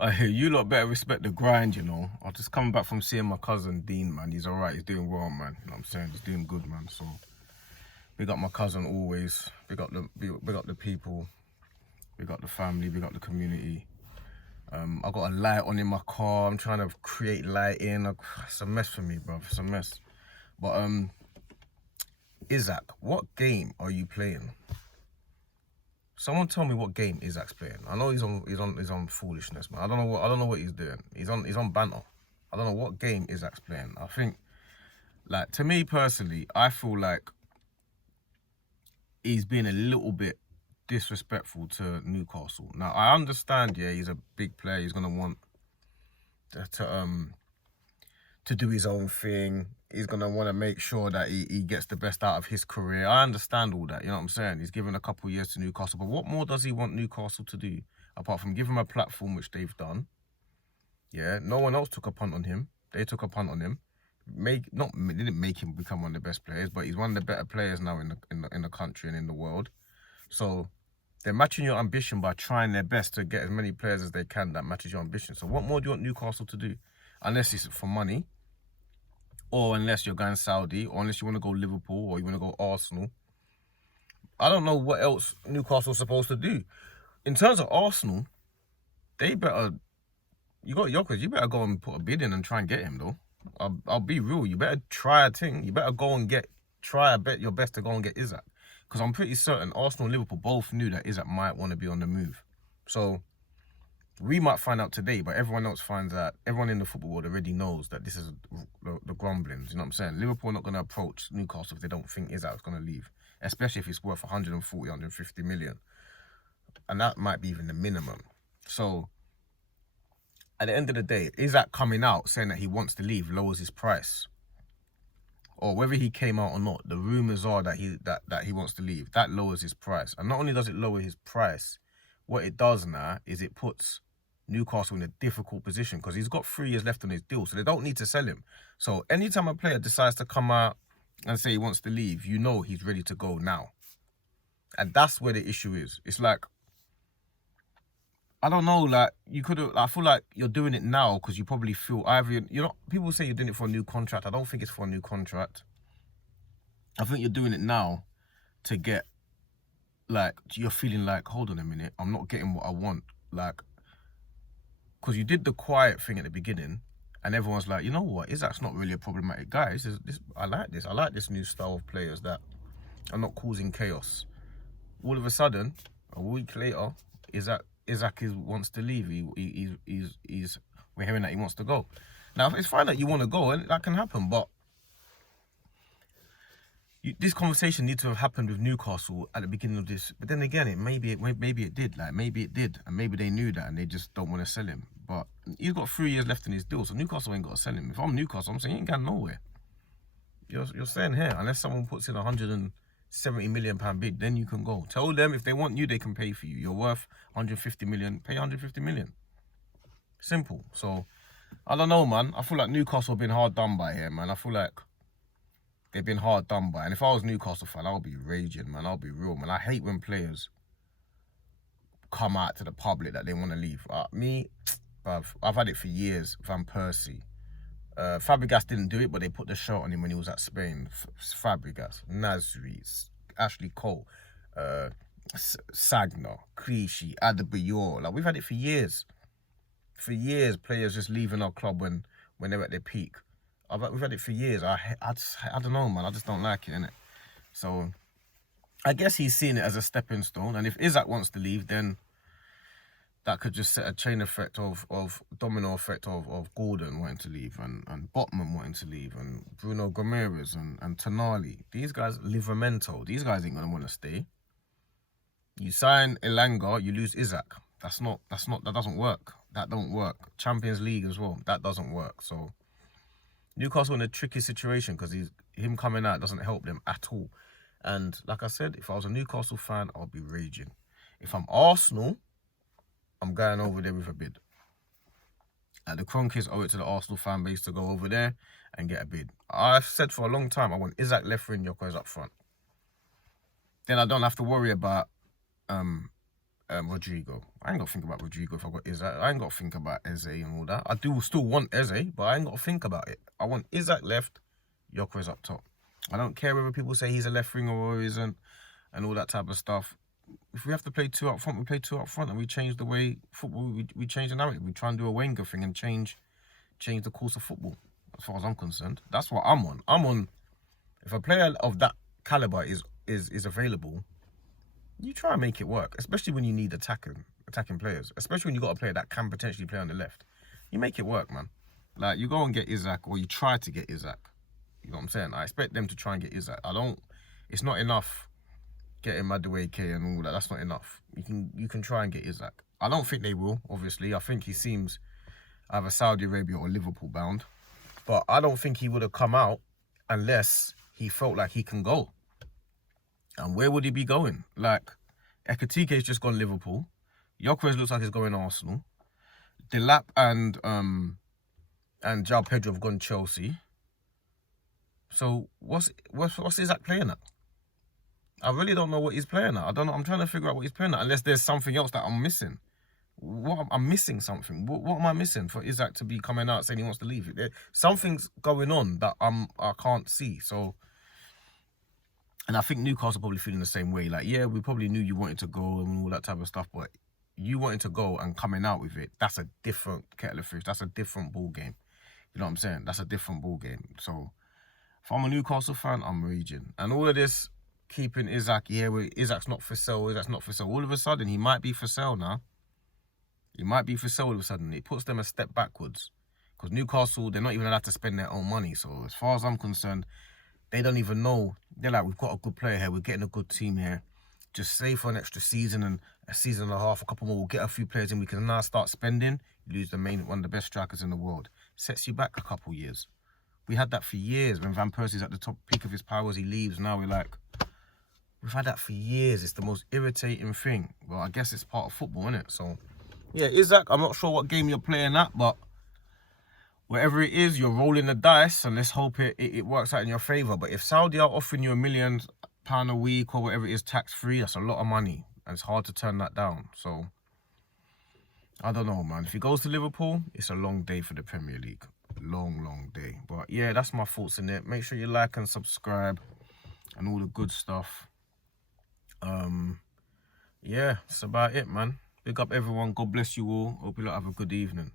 I hear you lot better respect the grind, you know. I just coming back from seeing my cousin Dean, man. He's alright, he's doing well, man. You know what I'm saying? He's doing good, man. So big up my cousin always. Big up the people, big up the family, big up the community. I got a light on in my car. I'm trying to create lighting. It's a mess for me, bro. It's a mess. But Isak, what game are you playing? Someone tell me what game Isak's playing. I know he's on foolishness, man. I don't know what he's doing. He's on banter. I don't know what game Isak's playing. I think, like, to me personally, I feel like he's been a little bit disrespectful to Newcastle. Now I understand, yeah, he's a big player. He's gonna want to do his own thing. He's going to want to make sure that he gets the best out of his career. I understand all that, you know what I'm saying? He's given a couple of years to Newcastle. But what more does he want Newcastle to do? Apart from give him a platform, which they've done. Yeah, no one else took a punt on him. They took a punt on him. They didn't make him become one of the best players, but he's one of the better players now in the country and in the world. So they're matching your ambition by trying their best to get as many players as they can that matches your ambition. So what more do you want Newcastle to do? Unless it's for money, or unless you're going Saudi, or unless you want to go Liverpool, or you want to go Arsenal. I don't know what else Newcastle's supposed to do. In terms of Arsenal, they better... You got Jokic, you better go and put a bid in and try and get him, though. I'll be real. You better try a thing. You better go and try your best to go and get Isak. Because I'm pretty certain Arsenal and Liverpool both knew that Isak might want to be on the move. So we might find out today, but everyone else finds out. Everyone in the football world already knows that this is the grumblings. You know what I'm saying? Liverpool are not going to approach Newcastle if they don't think Isak's going to leave, especially if it's worth 140, 150 million. And that might be even the minimum. So at the end of the day, Isak coming out saying that he wants to leave lowers his price. Or whether he came out or not, the rumours are that he wants to leave. That lowers his price. And not only does it lower his price, what it does now is it puts Newcastle in a difficult position because he's got 3 years left on his deal, so they don't need to sell him. So anytime a player decides to come out and say he wants to leave, you know he's ready to go now. And that's where the issue is. It's like, I don't know, like, you could have... I feel like you're doing it now because you probably feel either... people say you're doing it for a new contract. I don't think it's for a new contract. I think you're doing it now to get... Like, you're feeling like, hold on a minute, I'm not getting what I want. Like, because you did the quiet thing at the beginning, and everyone's like, you know what, Isak's not really a problematic guy. I like this. I like this new style of players that are not causing chaos. All of a sudden, a week later, Isak wants to leave. We're hearing that he wants to go. Now, it's fine that you want to go, and that can happen, but this conversation needs to have happened with Newcastle at the beginning of this. But then again, maybe it did. Like, maybe it did. And maybe they knew that and they just don't want to sell him. But he's got 3 years left in his deal, so Newcastle ain't got to sell him. If I'm Newcastle, I'm saying he ain't going nowhere. You're staying here. Unless someone puts in £170 million bid, then you can go. Tell them if they want you, they can pay for you. You're worth 150 million, pay 150 million. Simple. So, I don't know, man. I feel like Newcastle have been hard done by here, man. I feel like they've been hard done by. And if I was a Newcastle fan, I'll be raging, man. I'll be real, man. I hate when players come out to the public that they want to leave. Bruv, I've had it for years. Van Persie. Fabregas didn't do it, but they put the shirt on him when he was at Spain. Fabregas, Nasri, Ashley Cole, Sagna, Clichy, Adebayor. Like, we've had it for years. For years, players just leaving our club when they're at their peak. We've had it for years. I don't know, man. I just don't like it, innit? So, I guess he's seen it as a stepping stone. And if Isak wants to leave, then that could just set a chain effect of domino effect of Gordon wanting to leave and Botman wanting to leave and Bruno Gomes and Tonali. These guys, Livramento, these guys ain't gonna want to stay. You sign Elanga, you lose Isak. That doesn't work. That don't work. Champions League as well. That doesn't work. So Newcastle in a tricky situation because him coming out doesn't help them at all. And like I said, if I was a Newcastle fan, I'll be raging. If I'm Arsenal, I'm going over there with a bid. The Kroenkes owe it to the Arsenal fan base to go over there and get a bid. I've said for a long time I want Isak left wing, Jokic up front. Then I don't have to worry about Rodrigo. I ain't got to think about Rodrigo if I got Isak. I ain't got to think about Eze and all that. I do still want Eze, but I ain't got to think about it. I want Isak left, Gyökeres up top. I don't care whether people say he's a left winger or isn't, and all that type of stuff. If we have to play 2 up front, we play 2 up front, and we change the way football. We change the narrative. We try and do a Wenger thing and change the course of football. As far as I'm concerned, that's what I'm on. I'm on. If a player of that caliber is available, you try and make it work, especially when you need attacking players, especially when you got a player that can potentially play on the left. You make it work, man. Like, you go and get Isak, or you try to get Isak. You know what I'm saying? I expect them to try and get Isak. It's not enough getting Madueke and all that. That's not enough. You can try and get Isak. I don't think they will, obviously. I think he seems either Saudi Arabia or Liverpool bound. But I don't think he would have come out unless he felt like he can go. And where would he be going? Like, Ekitike's just gone Liverpool. Gyökeres looks like he's going Arsenal. Delap and João Pedro have gone Chelsea. So what's Isak playing at? I really don't know what he's playing at. I don't know. I'm trying to figure out what he's playing at, unless there's something else that I'm missing. I'm missing something. What am I missing for Isak to be coming out saying he wants to leave? Something's going on that I can't see. So, and I think Newcastle probably feeling the same way. Like, yeah, we probably knew you wanted to go and all that type of stuff, but you wanting to go and coming out with it, that's a different kettle of fish. That's a different ball game. You know what I'm saying? That's a different ball game. So, if I'm a Newcastle fan, I'm raging. And all of this keeping Isak, yeah, Isak's not for sale, Isak's not for sale. All of a sudden, he might be for sale now. He might be for sale all of a sudden. It puts them a step backwards. Because Newcastle, they're not even allowed to spend their own money. So as far as I'm concerned, they don't even know. They're like, we've got a good player here. We're getting a good team here. Just save for an extra season and a season and a half, a couple more. We'll get a few players in. We can now start spending. You lose one of the best strikers in the world. Sets you back a couple years. We had that for years. When Van Persie's at the top peak of his powers, he leaves. Now we're like, we've had that for years. It's the most irritating thing. Well, I guess it's part of football, isn't it? So, yeah, Isak, I'm not sure what game you're playing at, but whatever it is, you're rolling the dice, and let's hope it works out in your favour. But if Saudi are offering you £1 million a week or whatever it is, tax-free, that's a lot of money, and it's hard to turn that down. So, I don't know, man. If he goes to Liverpool, it's a long day for the Premier League. Long day. But, yeah, that's my thoughts in it. Make sure you like and subscribe and all the good stuff. Yeah, that's about it, man. Big up everyone. God bless you all. Hope you lot have a good evening.